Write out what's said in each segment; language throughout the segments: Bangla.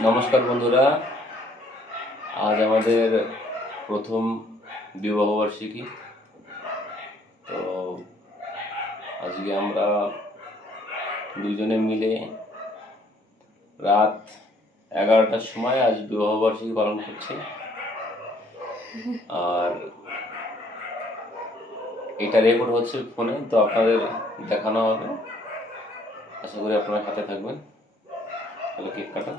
নমস্কার বন্ধুরা, আজ আমাদের প্রথম বিবাহবার্ষিকী। তো আজকে আমরা দুজনে মিলে রাত 11টার সময় আজ বিবাহবার্ষিকী পালন করছি। আর এটা রেকর্ড হচ্ছে ফোনে, তো আপনাদের দেখানো হবে। আশা করি আপনারা সাথে থাকবেন। তাহলে কেক কাটা।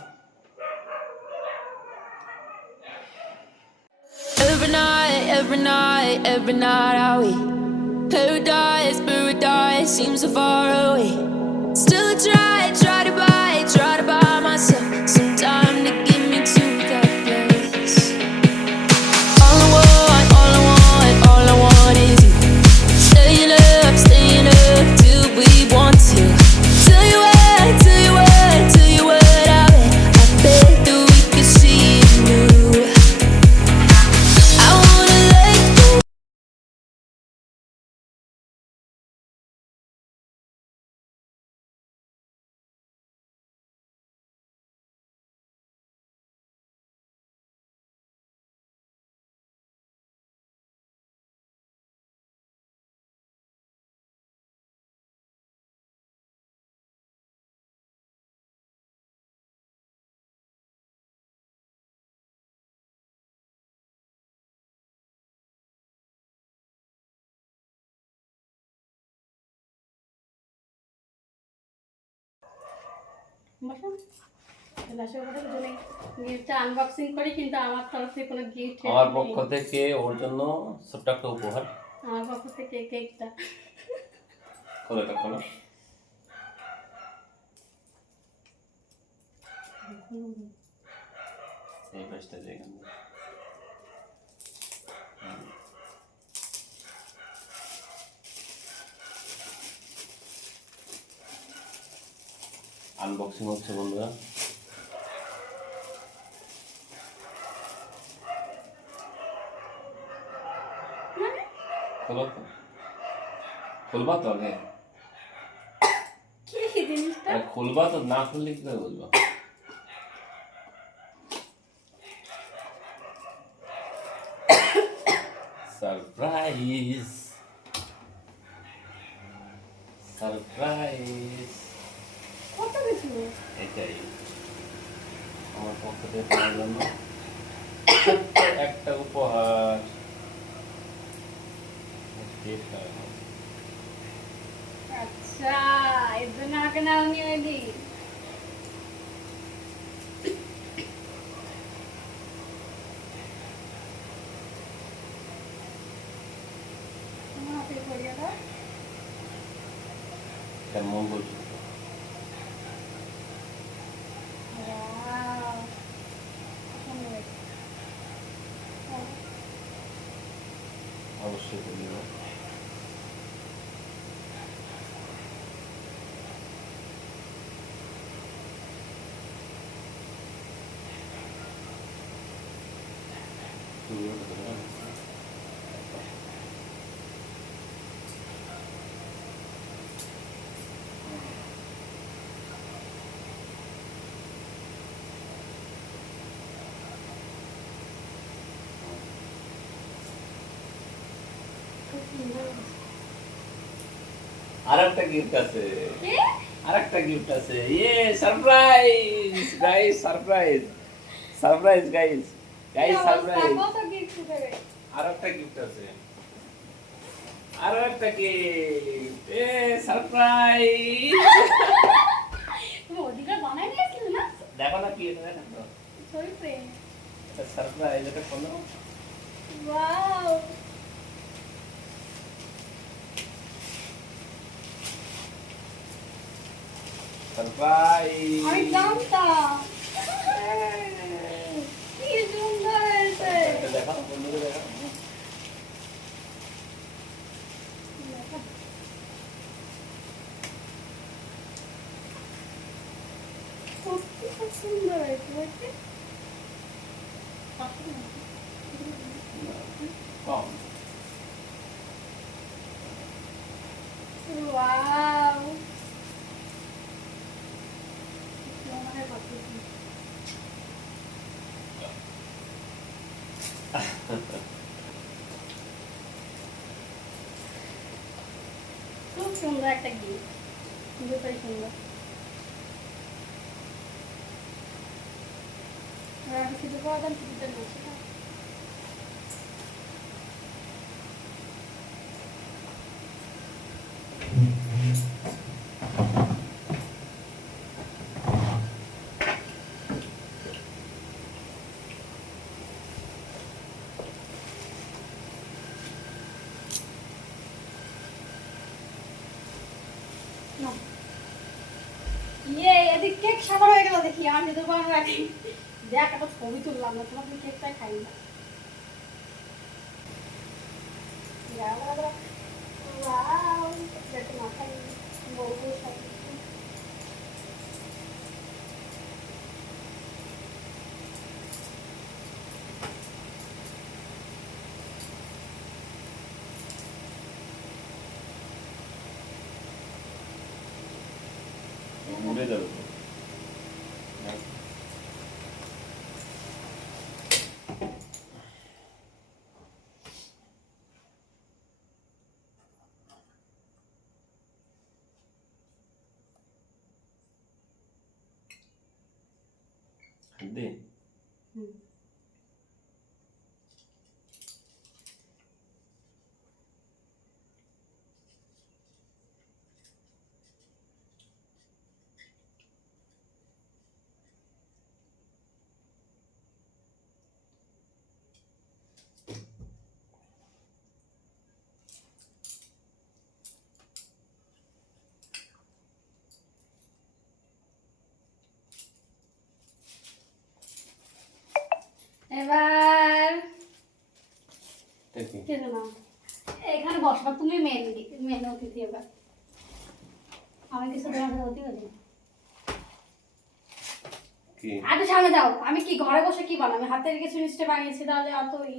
Every night are we paradise seems so far away. Still I try to buy myself some time to get me to that place. All I want is you. Staying up till we want to. Tell you what, I bet that we could see it new. I wanna let go. Unboxing করি, কিন্তু আমার তরফ থেকে কোনো গিফট আমার পক্ষ থেকে ওর জন্য ছোট্ট একটা উপহার। আমার পক্ষ থেকে কেকটা খোলো, এটা খোলো। এই পাশটা যেখানে আনবক্সিং হচ্ছে বন্ধুরা। খোলো তো, খুলবা তো আগে। কি জিনিসটা? খুলবা তো, না খুললে কি করে বলবো? Surprise, surprise. কত কিছু। এটাই আমার পক্ষ থেকে তোমার জন্য ছোট্ট একটা উপহার। আচ্ছা, এর জন্য আমাকে নাও নিয়ে দি। হাতে পরিয়ে দাও। মঙ্গল সূত্র। ওয়াও, সুন্দর। অবশ্যই বলিব। আরেকটা গিফট আছে, আরেকটা গিফট আছে। ইয়ে surprise guys, surprise, surprise guys, guys surprise. কত গিফট দেবে? আরেকটা গিফট আছে, আরেকটা গিফট। এ সারপ্রাইজ। তুমি ওদিকে বানাই নিয়েছিলে না? দেখো না কি এটা, দেখো তো। Sorry friend. এটা সারপ্রাইজ, এটা কোন? Wow, surprise. আমি জানতাম। কি সুন্দর হয়েছে। এটা দেখো, বন্ধুকে দেখো। সত্যি খুব সুন্দর হয়েছে। কম। ওয়াও, খুব সুন্দর একটা গিফট, দুটোই সুন্দর। আর আমি কিছু পাওয়া দাম কিছুতে বলছি না। ইয়ে এদিক কেক সাবার হয়ে গেল দেখি, আমি তো বানানো রাখি। দেখ একটা ছবি তুললাম না, তোমার কেকটাই খাই না। ওয়াও, এটা মাথায় বলবো সব। উড়ে যাবে তো। দে এবার দেখি কিছু না, এখানে বসবা তুমি, মেন মেন অতিথি। এবার আমি কিছু তোমাদের অতিথি। কি একটু সামনে যাও, আমি কি ঘরে বসে কি বানাবো, হাতের কিছু নিশ্চয় বানিয়েছি, তাহলে অত ই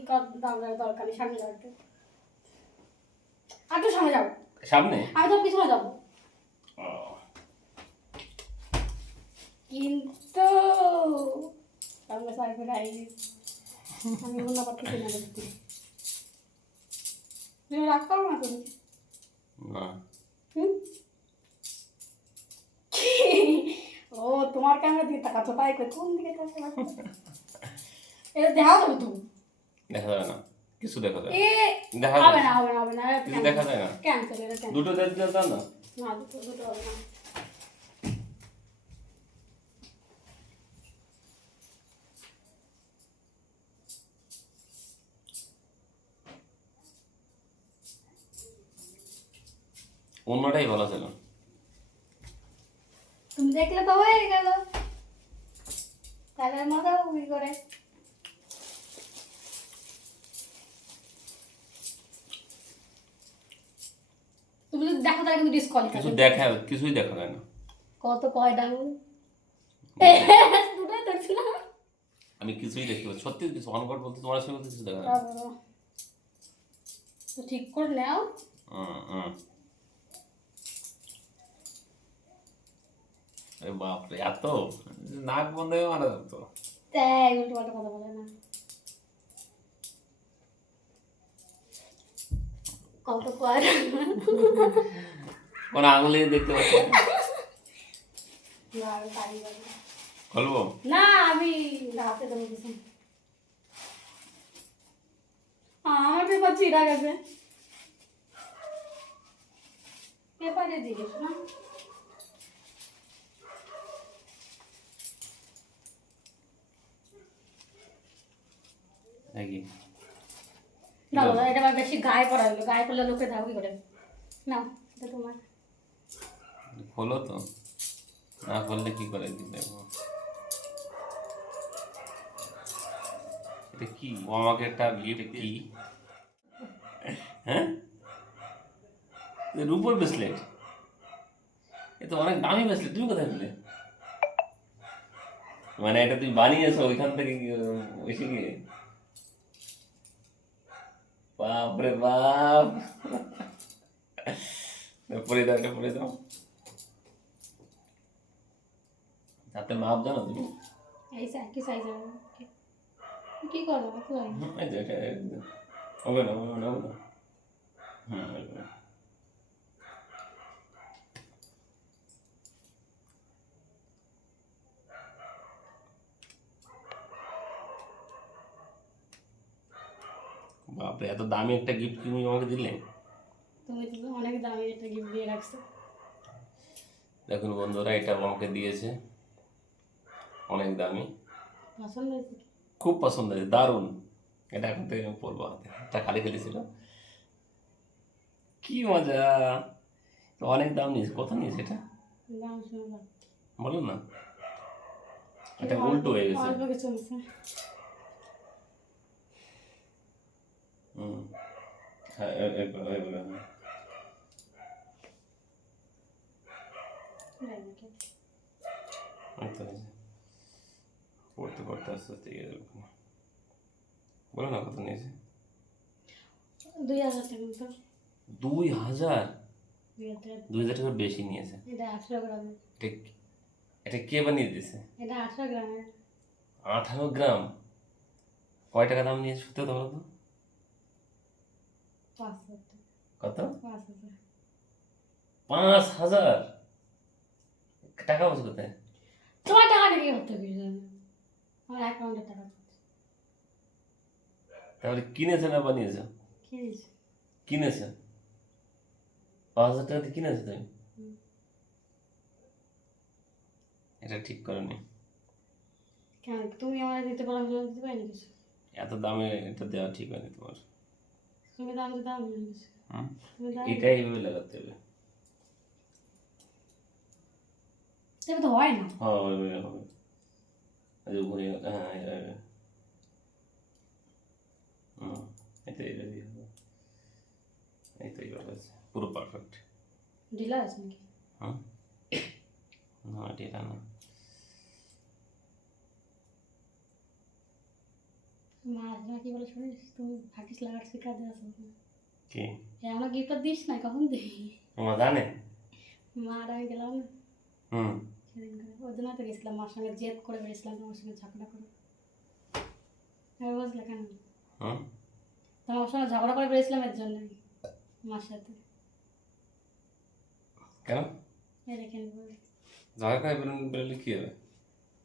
দরকার নেই। সামনে যাও একটু, একটু সামনে যাও, সামনে? আমি তো পিছনে যাবো। কিন্তু আমরা সার্ভে আইনি, আমি অন্য পক্ষে কিনে দেখছি। তুমি রাগ করো না তুমি? না হুম? ও তোমার ক্যামেরা দিকে তাকাচ্ছ, তাই কই কোন দিকে তাকাচ্ছ? এটা দেখা যাবে তুমি? দেখা যায় না, কিছু দেখা যায় এ দেখা হবে যায় না, হবে না, হবে না, কিছু দেখা যায় না। ক্যান্সেল, এটা ক্যান্সেল। দুটো দেখতে দাও না। না, দুটো হবে না। অন্যটাই ভালো ছিল। তুমি দেখলে তো হয়ে গেল, তাহলে মজা হবে করে। তুমি যদি দেখো তাহলে কিন্তু কিছু ডিসকোয়ালিফাই। কিছুই দেখা যায় না। কত কয় ডাউন দুটোই দেখছি না। আমি কিছুই দেখতে পাচ্ছি, সত্যি কিছু অনগট বলতে তোমার সঙ্গে বলতে কিছু দেখা যায় না। তো ঠিক করে নাও। আরে বাপরে, এত নাক বন্ধ হয়ে মারা যেত। তাই উল্টো পাল্টা কথা বলে না। কত কয় কোন আঙুলে দেখতে পাচ্ছি না। বলবো না, আমি হাতে দেবো কিছু। আমার পেপার ছিঁড়া গেছে, পেপারে জিজ্ঞেস না। নাকি না বাবা, এটা আবার বেশি গায়ে পড়া হলো, গায়ে পড়লে লোকে দাও কি করে। না, এটা তোমার। খোলো তো, না করলে কি করে দেখবো। এটা কি? ও আমাকে একটা গিফট কি? হ্যাঁ, রূপোর ব্রেসলেট। এ তো অনেক দামি ব্রেসলেট, তুমি কোথায় পেলে? মানে এটা তুমি বানিয়েছো ওইখান থেকে এসে গিয়ে? বাপ রে বাপ, পরে দাও, এটা পরে দাও। হাতে মাপ জানো তুমি? এই কি সাইজ কি করবো বুঝতে পারি না। এই যে এটা হবে না হবে না হবে না। হবে না। বাপরে এত দামি একটা গিফট তুমি আমাকে দিলে। তুমি তো অনেক দামি একটা গিফট দিয়ে রাখছো। দেখুন বন্ধুরা, এটা আমাকে দিয়েছে, অনেক দামি, পছন্দ হয়েছে কি? খুব পছন্দ হয়েছে, দারুণ। এটা এখন থেকে আমি পরবো হাতে, এটা খালি খালি ছিল। কি মজা! তো অনেক দাম নিয়েছে, কত নিয়েছে এটা দাম শুনে ভালো। বলো না। এটা উল্টো হয়ে গেছে। অল্প কিছু হয়েছে। হুম, হ্যাঁ এইভাবে, হ্যাঁ। এই তো হয়েছে। পড়তে পড়তে আস্তে আস্তে ইয়ে যাবে। বলো না কত নিয়েছে। 2000 টাকা মতো। 2000? 2000 2000 টাকার বেশি নিয়েছে। এটা 18 গ্রামের। এটা এটা কে বানিয়ে দিয়েছে? এটা 18 গ্রামের। 18 গ্রাম? কয় টাকা দাম নিয়েছে সত্যি তো বলো তো? 5000 টাকা। কত? 5000। 5000 টাকা বলছো কোথায়? তোমার টাকা দিয়ে কি করতে হবে জানো? আমার অ্যাকাউন্টে টাকা আছে। তাহলে কিনেছে না বানিয়েছে? কি দিয়েছে? কিনেছে। 5000 টাকা দিয়ে কিনেছে তুমি? হুম। এটা ঠিক করনি। কেন তুমি আমার দিতে পারো, আমি দিতে পারি না কিছু। এত দামে এটা দেওয়া ঠিক হয়নি তোমার। তুমি দাম দিতে আমি কিছু। হুম? তুমি দাম এটাই এইভাবে লাগাতে হবে। সেটা তো হয় না। হ্যাঁ ওইভাবে হবে। এই যে ঘুরে, হ্যাঁ এইভাবে। হুম, এটা এইভাবেই হবে। এই তো এইভাবে আছে, পুরো পারফেক্ট। ঢিলা আছে নাকি? হুম, না এটা না। মা আসবে কি বলে শুনিস? তুমি ভাটিস লাগার শিখা দিয়েছো। কি আমরা গিফটটা দিস না, কখন দিই? তোমার জানে? মা আর আমি গেলাম না হুম, সেদিন করে, ওই জন্য তো গেছিলাম মার সঙ্গে জেদ করে বেরিয়েছিলাম, তোমার সঙ্গে ঝগড়া করে। এবার বুঝলে কেন? হুম, তোমার সঙ্গে ঝগড়া করে বেরিয়েছিলাম এর জন্যই, মার সাথে। কেন এই দেখেন বলি, ঝগড়া করে বেরোলে কি হবে?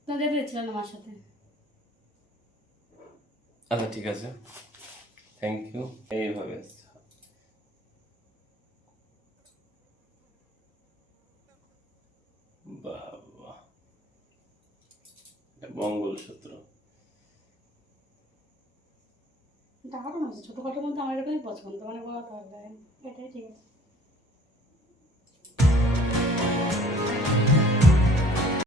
তুমি যেতে দিচ্ছিল না মার সাথে। আচ্ছা ঠিক আছে, থ্যাংক ইউ। এইভাবে আসছে। বাবা, এটা মঙ্গলসূত্র। দারুণ হয়েছে, ছোটোখাটোর মধ্যে আমার এরকমই পছন্দ, মানে বলা তো হবে, এটাই ঠিক আছে।